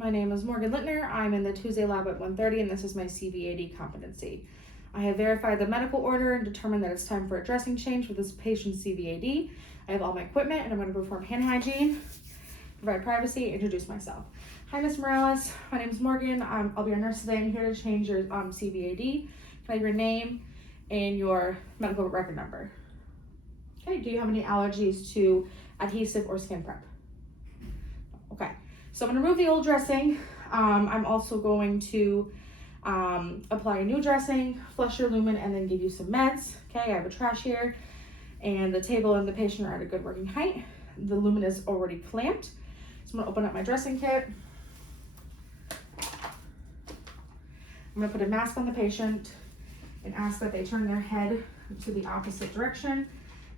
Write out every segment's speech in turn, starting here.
My name is Morgan Littner. I'm in the Tuesday lab at 1:30, and this is my CVAD competency. I have verified the medical order and determined that it's time for a dressing change with this patient's CVAD. I have all my equipment, and I'm going to perform hand hygiene, provide privacy, introduce myself. Hi, Ms. Morales. My name is Morgan. I'll be your nurse today. I'm here to change your CVAD. Can I have your name and your medical record number? Okay, do you have any allergies to adhesive or skin prep? Okay, so I'm gonna remove the old dressing. I'm also going to apply a new dressing, flush your lumen, and then give you some meds. Okay, I have a trash here, and the table and the patient are at a good working height. The lumen is already clamped. So I'm gonna open up my dressing kit. I'm gonna put a mask on the patient and ask that they turn their head to the opposite direction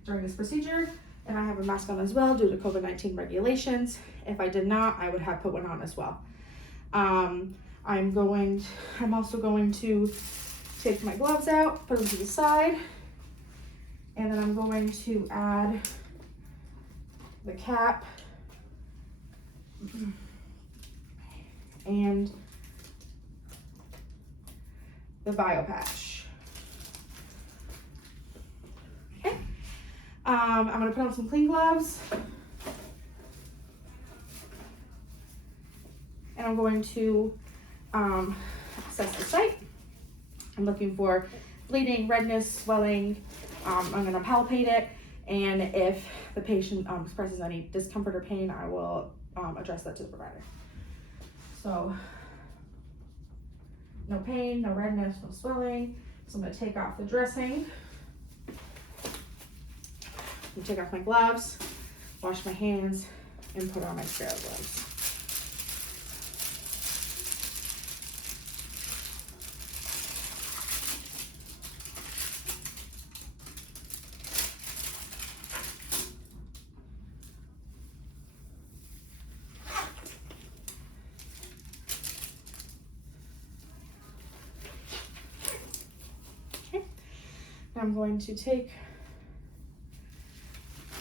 during this procedure. And I have a mask on as well due to COVID-19 regulations. If I did not, I would have put one on as well. I'm also going to take my gloves out, put them to the side, and then I'm going to add the cap and the bio patch. Okay. I'm going to put on some clean gloves, and I'm going to assess the site. I'm looking for bleeding, redness, swelling. I'm going to palpate it, and if the patient expresses any discomfort or pain, I will address that to the provider. So, no pain, no redness, no swelling. So I'm going to take off the dressing. I'm gonna take off my gloves, wash my hands, and put on my sterile gloves. Okay, now I'm going to take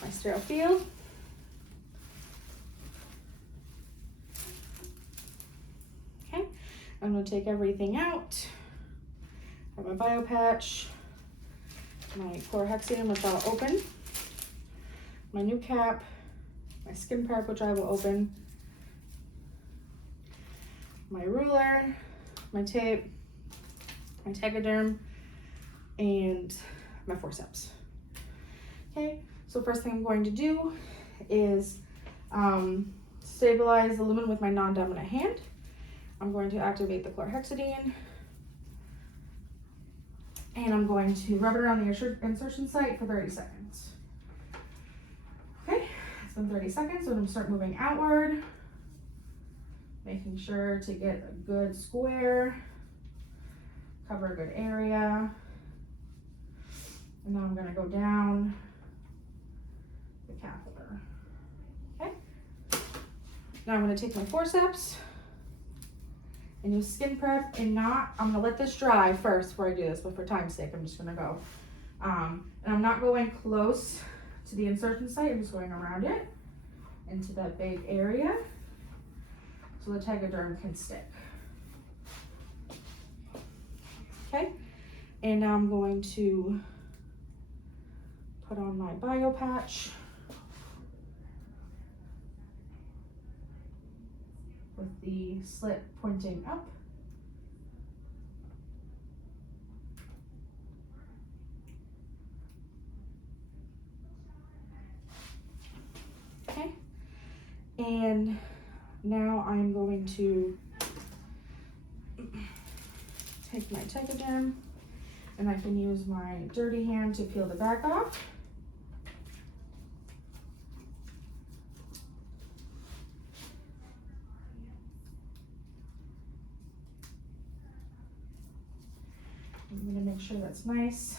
my sterile field. Okay, I'm going to take everything out. I have my bio patch, my chlorhexidine, which I'll open, my new cap, my skin prep, which I will open, my ruler, my tape, my tegaderm, and my forceps. Okay. So first thing I'm going to do is stabilize the lumen with my non-dominant hand. I'm going to activate the chlorhexidine, and I'm going to rub it around the insertion site for 30 seconds. Okay, it's been 30 seconds, so I'm going to start moving outward, making sure to get a good square, cover a good area, and now I'm going to go down the catheter. Okay. Now I'm going to take my forceps and use skin prep and I'm going to let this dry first before I do this, but for time's sake, I'm just going to go. And I'm not going close to the insertion site. I'm just going around it into that big area so the tegaderm can stick. Okay. And now I'm going to put on my bio patch with the slit pointing up. Okay, and now I'm going to take my tegaderm, and I can use my dirty hand to peel the back off. I'm going to make sure that's nice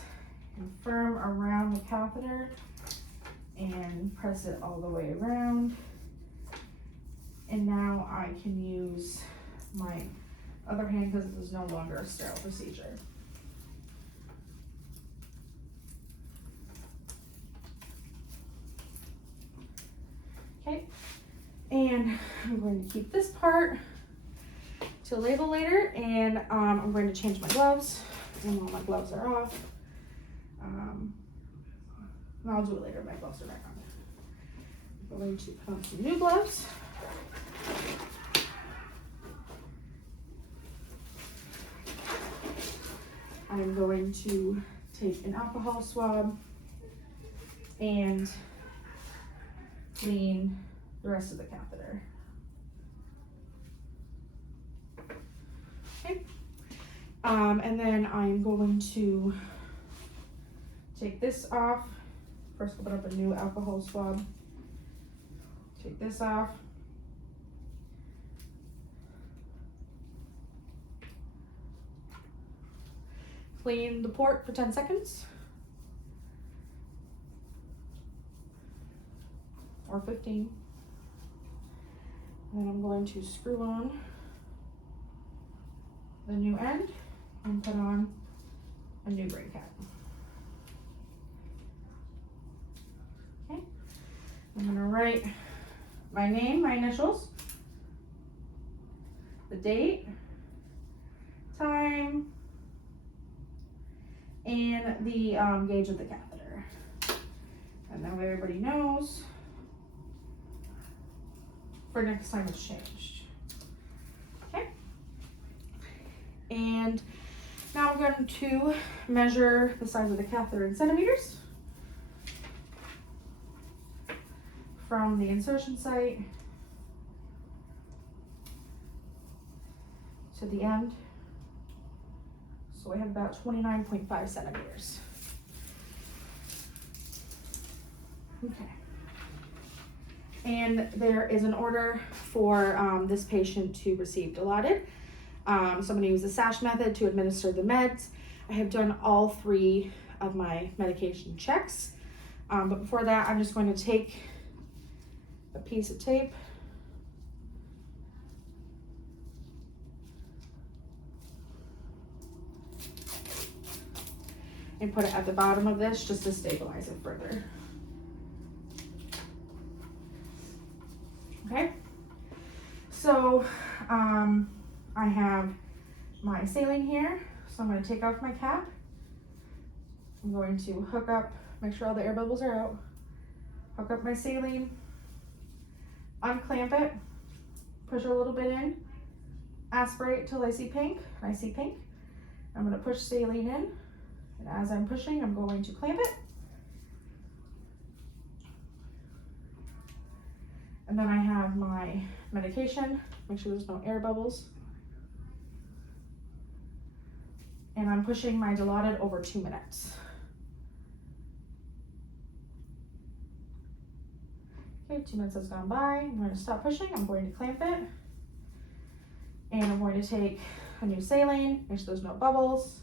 and firm around the catheter and press it all the way around. And now I can use my other hand because this is no longer a sterile procedure. Okay, and I'm going to keep this part to label later, and I'm going to change my gloves, and while my gloves are off, I'll do it later. My gloves are back on. I'm going to put on some new gloves. I'm going to take an alcohol swab and clean the rest of the catheter. Okay. And then I'm going to take this off. First, open up a new alcohol swab. Take this off. Clean the port for 10 seconds. Or 15. And then I'm going to screw on the new end and put on a new brain cap. Okay. I'm gonna write my name, my initials, the date, time, and the gauge of the catheter. And that way everybody knows for next time it's changed. Okay. And now I'm going to measure the size of the catheter in centimeters from the insertion site to the end. So I have about 29.5 centimeters. Okay. And there is an order for this patient to receive Dilaudid. So I'm going to use the SASH method to administer the meds. I have done all 3 of my medication checks. But before that, I'm just going to take a piece of tape and put it at the bottom of this just to stabilize it further. Okay, so I have my saline here, so I'm going to take off my cap. I'm going to hook up, make sure all the air bubbles are out, hook up my saline, unclamp it, push a little bit in, aspirate till I see pink. I see pink. I'm going to push saline in, and as I'm pushing, I'm going to clamp it. And then I have my medication, make sure there's no air bubbles. And I'm pushing my Dilaudid over 2 minutes. Okay, 2 minutes has gone by. I'm going to stop pushing, I'm going to clamp it. And I'm going to take a new saline, make sure there's no bubbles.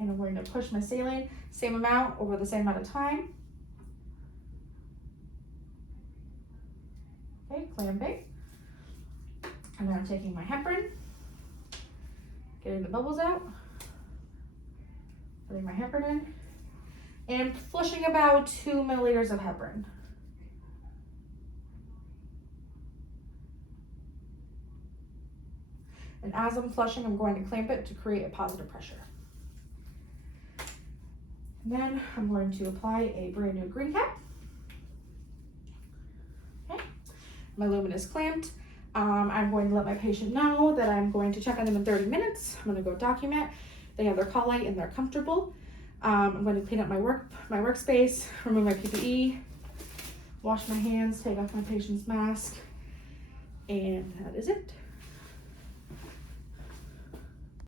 And I'm going to push my saline, same amount over the same amount of time. Okay, clamping. And then I'm taking my heparin, getting the bubbles out, putting my heparin in, and flushing about 2 milliliters of heparin. And as I'm flushing, I'm going to clamp it to create a positive pressure. And then I'm going to apply a brand new green cap. Okay, my lumen is clamped. I'm going to let my patient know that I'm going to check on them in 30 minutes. I'm going to go document. They have their call light and they're comfortable. I'm going to clean up my workspace, remove my PPE, wash my hands, take off my patient's mask, and that is it.